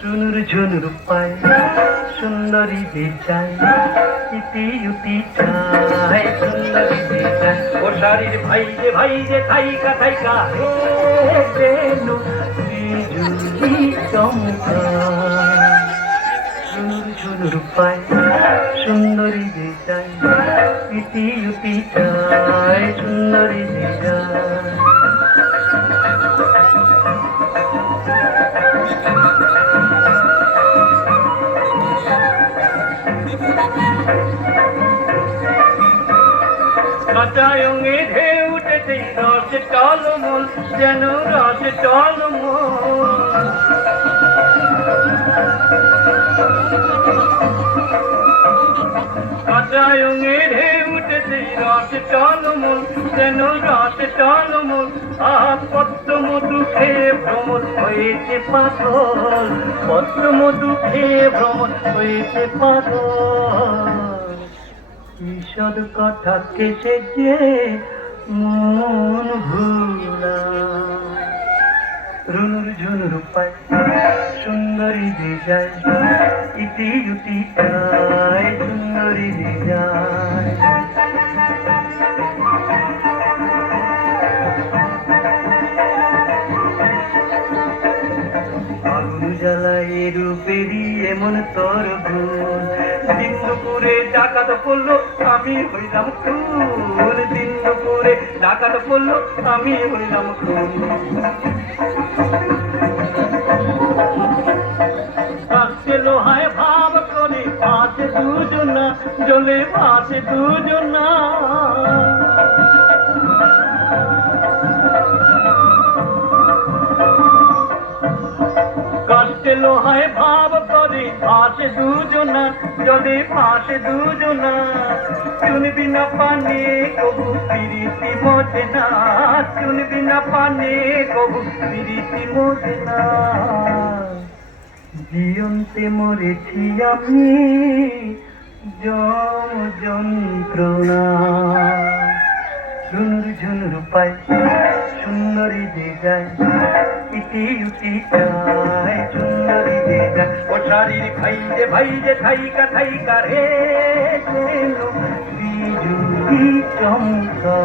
ঝুনুর ঝুনুর পায় সুন্দরী বেচায় ইতি উতি চায় সুন্দরী বেচায় ও শাড়ির ভাই যে থাইকা থাইকা হে বেনু বিজুলি চমকায় ঝুনুর ঝুনুর পায় সুন্দরী বেচায় ইতি উতি চায় সুন্দরী বেচায় কাঁচায়ঙে ঢেউ উঠেছে রসে টলমল যেন রসে টলমল কাঁচায়ঙে ঢেউ উঠেছে রসে টলমল যেন রসে টলমল পদ্ম মধু খেয়ে ভ্রমণ হয়েছে পাগল পদ্ম মধু খেয়ে ভ্রমণ হয়েছে পাগল ঈষদ কথা কেসে যে মন ভুলা রুনুর ঝুনুর পায় সুন্দরী যায় ইতি উতি চায় সুন্দরী যায় আগুন জ্বালায় রূপেরই এমন তোর গুণ দিন দুপুরে ডাকাত পড়লো আমি হইলাম খুন দিন দুপুরে ডাকাত পড়লো আমি হইলাম খুন কাছে লোহায় ভাব করে পাশে দুজনা জলে পাশে দুজনা কাছে লোহায় ভাব করে পাশে দুজনা জলে পাশে দুজনা চুন বিনা পানে কবু প্রীতি মোজে না চুন বিনা পানে কবু প্রীতি মোজে না জীবনতে মরেছি আমি জম যন্ত্রণা ঝুনুর ঝুনুর পায় সুন্দরী যে যায় ইতি উতি চায় সুন্দরী যে যায় ও শাড়ির ভাই যে থাইকা থাইকা রে বিজুলি চমকা